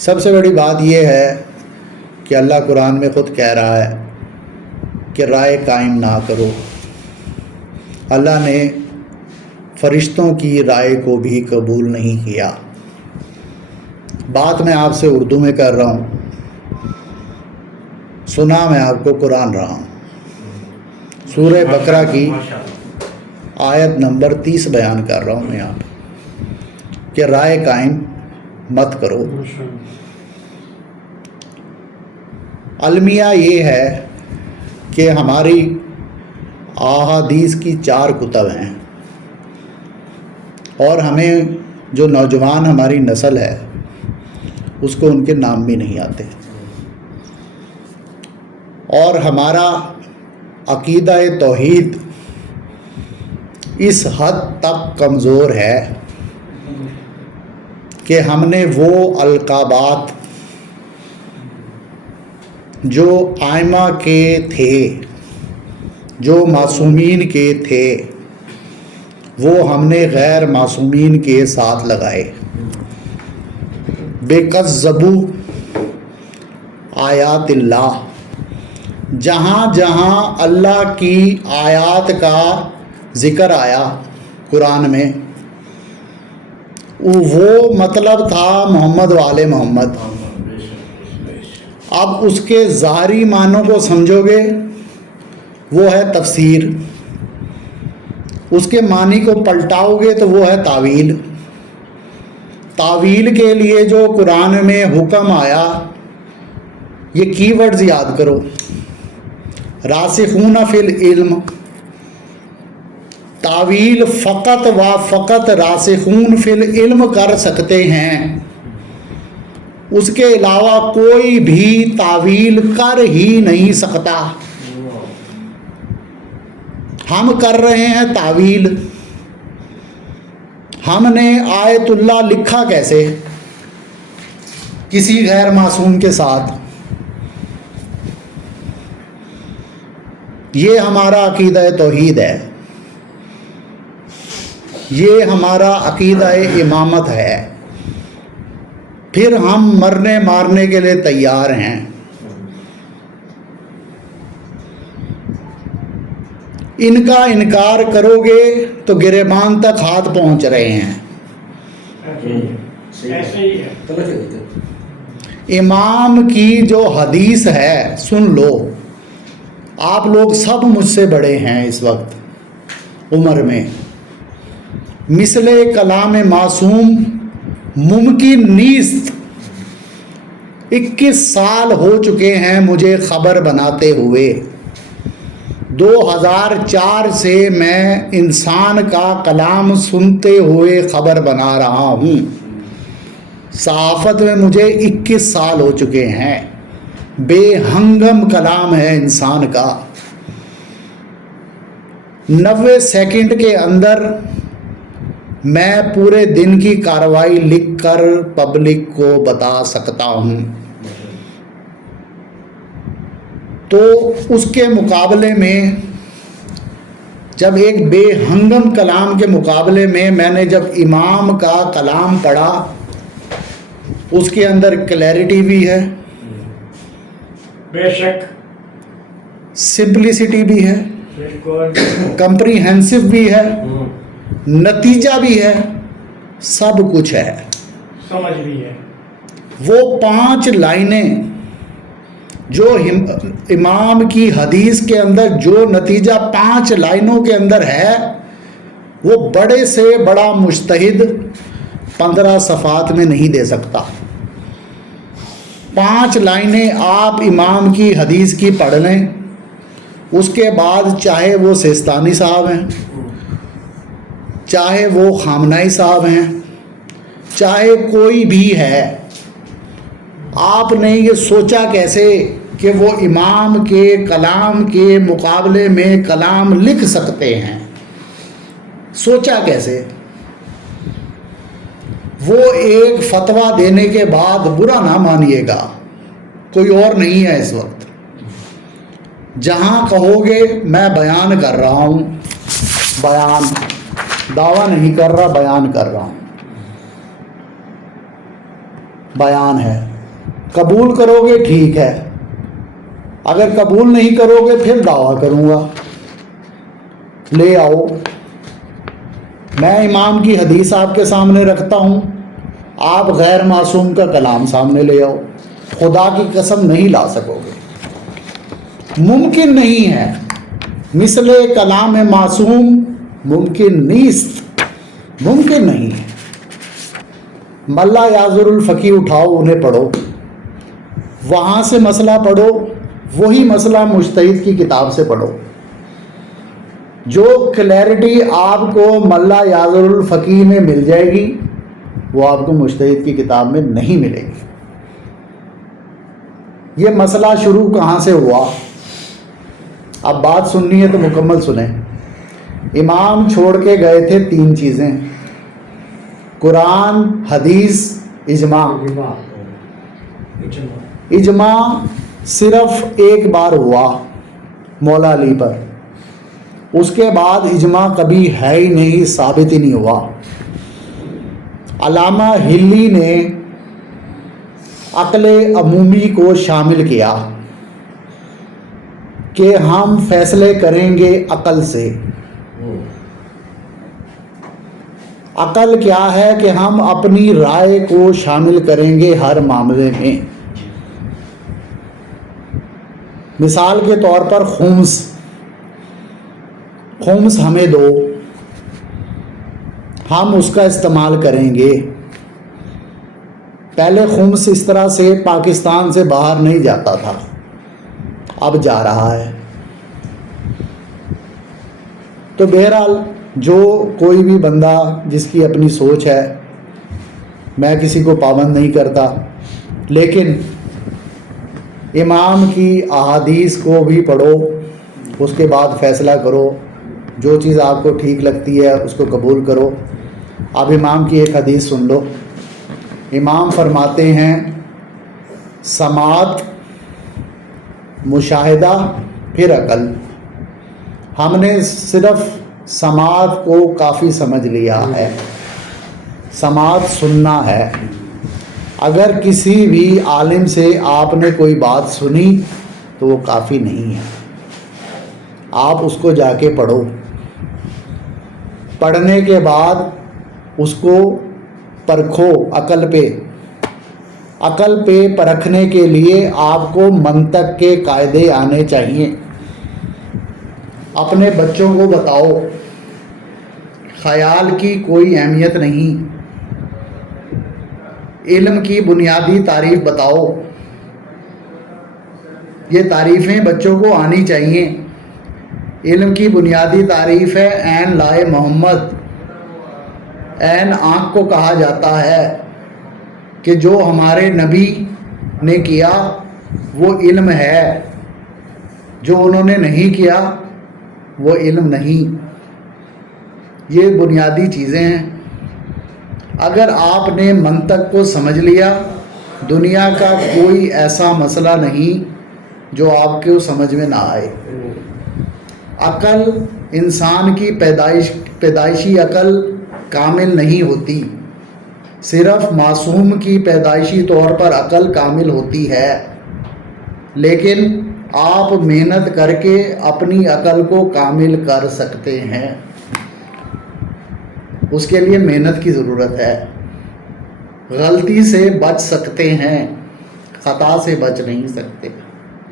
سب سے بڑی بات یہ ہے کہ اللہ قرآن میں خود کہہ رہا ہے کہ رائے قائم نہ کرو۔ اللہ نے فرشتوں کی رائے کو بھی قبول نہیں کیا۔ بات میں آپ سے اردو میں کر رہا ہوں، سنا میں آپ کو قرآن رہا ہوں۔ سورہ بقرہ کی آیت نمبر 30 بیان کر رہا ہوں میں یہاں پہ کہ رائے قائم مت کرو۔ المیہ یہ ہے کہ ہماری احادیث کی 4 کتب ہیں، اور ہمیں جو نوجوان ہماری نسل ہے اس کو ان کے نام بھی نہیں آتے، اور ہمارا عقیدہ توحید اس حد تک کمزور ہے کہ ہم نے وہ القابات جو ائمہ کے تھے، جو معصومین کے تھے، وہ ہم نے غیر معصومین کے ساتھ لگائے۔ بے کذبوا آیات اللہ، جہاں جہاں اللہ کی آیات کا ذکر آیا قرآن میں، وہ مطلب تھا محمد والے محمد۔ اب اس کے ظاہری معنوں کو سمجھو گے، وہ ہے تفسیر۔ اس کے معنی کو پلٹاؤ گے تو وہ ہے تعویل۔ تعویل کے لیے جو قرآن میں حکم آیا، یہ کی ورڈز یاد کرو: راسخون فی العلم۔ تعویل فقط و فقط راسخون فی العلم کر سکتے ہیں، اس کے علاوہ کوئی بھی تعویل کر ہی نہیں سکتا۔ ہم کر رہے ہیں تعویل۔ ہم نے آیت اللہ لکھا کیسے؟ کسی غیر معصوم کے ساتھ۔ یہ ہمارا عقیدہ توحید ہے، یہ ہمارا عقیدہ امامت ہے۔ پھر ہم مرنے مارنے کے لیے تیار ہیں۔ ان کا انکار کرو گے تو گریبان تک ہاتھ پہنچ رہے ہیں۔ امام کی جو حدیث ہے سن لو۔ آپ لوگ سب مجھ سے بڑے ہیں اس وقت عمر میں۔ مثل کلام معصوم ممکن نیست۔ 21 سال ہو چکے ہیں مجھے خبر بناتے ہوئے۔ 2004 سے میں انسان کا کلام سنتے ہوئے خبر بنا رہا ہوں۔ صحافت میں مجھے 21 سال ہو چکے ہیں۔ بے ہنگم کلام ہے انسان کا۔ 90 سیکنڈ کے اندر میں پورے دن کی کارروائی لکھ کر پبلک کو بتا سکتا ہوں۔ تو اس کے مقابلے میں جب ایک بے ہنگم کلام کے مقابلے میں نے جب امام کا کلام پڑھا، اس کے اندر کلیئرٹی بھی ہے، بے شک، سمپلسٹی بھی ہے، کمپریہنسو بھی ہے، نتیجہ بھی ہے، سب کچھ ہے، سمجھ بھی ہے۔ وہ 5 لائنیں جو امام کی حدیث کے اندر جو نتیجہ 5 لائنوں کے اندر ہے، وہ بڑے سے بڑا مجتہد 15 صفحات میں نہیں دے سکتا۔ 5 لائنیں آپ امام کی حدیث کی پڑھ لیں، اس کے بعد چاہے وہ سیستانی صاحب ہیں، چاہے وہ خامنائی صاحب ہیں، چاہے کوئی بھی ہے، آپ نے یہ سوچا کیسے کہ وہ امام کے کلام کے مقابلے میں کلام لکھ سکتے ہیں؟ سوچا کیسے؟ وہ ایک فتویٰ دینے کے بعد برا نہ مانیے گا، کوئی اور نہیں ہے اس وقت۔ جہاں کہو گے میں بیان کر رہا ہوں، بیان، دعویٰ نہیں کر رہا، بیان کر رہا ہوں۔ بیان ہے. قبول کرو گے ٹھیک ہے، اگر قبول نہیں کرو گے پھر دعویٰ کروں گا. لے آؤ، میں امام کی حدیث آپ کے سامنے رکھتا ہوں، آپ غیر معصوم کا کلام سامنے لے آؤ. خدا کی قسم نہیں لا سکو گے، ممکن نہیں ہے. مثل کلام معصوم ممکن نیست، ممکن نہیں ہے. ملا یازر الفقی اٹھاؤ، انہیں پڑھو، وہاں سے مسئلہ پڑھو، وہی مسئلہ مجتہد کی کتاب سے پڑھو. جو کلیئرٹی آپ کو ملا یازر الفقی میں مل جائے گی وہ آپ کو مجتہد کی کتاب میں نہیں ملے گی. یہ مسئلہ شروع کہاں سے ہوا؟ اب بات سننی ہے تو مکمل سنیں. امام چھوڑ کے گئے تھے 3 چیزیں: قرآن، حدیث، اجماع. اجماع صرف ایک بار ہوا مولا علی پر، اس کے بعد اجماع کبھی ہے ہی نہیں، ثابت ہی نہیں ہوا. علامہ ہلی نے عقل عمومی کو شامل کیا کہ ہم فیصلے کریں گے عقل سے. عقل کیا ہے کہ ہم اپنی رائے کو شامل کریں گے ہر معاملے میں. مثال کے طور پر خمس ہمیں دو، ہم اس کا استعمال کریں گے. پہلے خمس اس طرح سے پاکستان سے باہر نہیں جاتا تھا، اب جا رہا ہے. تو بہرحال جو کوئی بھی بندہ جس کی اپنی سوچ ہے، میں کسی کو پابند نہیں کرتا، لیکن امام کی احادیث کو بھی پڑھو، اس کے بعد فیصلہ کرو. جو چیز آپ کو ٹھیک لگتی ہے اس کو قبول کرو. اب امام کی ایک حدیث سن لو. امام فرماتے ہیں سماعت، مشاہدہ، پھر عقل. ہم نے صرف سماعت کو کافی سمجھ لیا ہے، سماعت سننا ہے. اگر کسی بھی عالم سے آپ نے کوئی بات سنی تو وہ کافی نہیں ہے، آپ اس کو جا کے پڑھو. پڑھنے کے بعد اس کو پرکھو عقل پہ. عقل پہ پرکھنے کے لیے آپ کو منطق کے قاعدے آنے چاہیے. اپنے بچوں کو بتاؤ خیال کی کوئی اہمیت نہیں، علم کی بنیادی تعریف بتاؤ. یہ تعریفیں بچوں کو آنی چاہیے. علم کی بنیادی تعریف ہے عین لائے محمد. عین آنکھ کو کہا جاتا ہے کہ جو ہمارے نبی نے کیا وہ علم ہے، جو انہوں نے نہیں کیا وہ علم نہیں. یہ بنیادی چیزیں ہیں. اگر آپ نے منطق کو سمجھ لیا، دنیا کا کوئی ایسا مسئلہ نہیں جو آپ کو سمجھ میں نہ آئے. عقل انسان کی پیدائشی عقل کامل نہیں ہوتی، صرف معصوم کی پیدائشی طور پر عقل کامل ہوتی ہے. لیکن آپ محنت کر کے اپنی عقل کو کامل کر سکتے ہیں. اس کے لیے محنت کی ضرورت ہے. غلطی سے بچ سکتے ہیں، خطا سے بچ نہیں سکتے.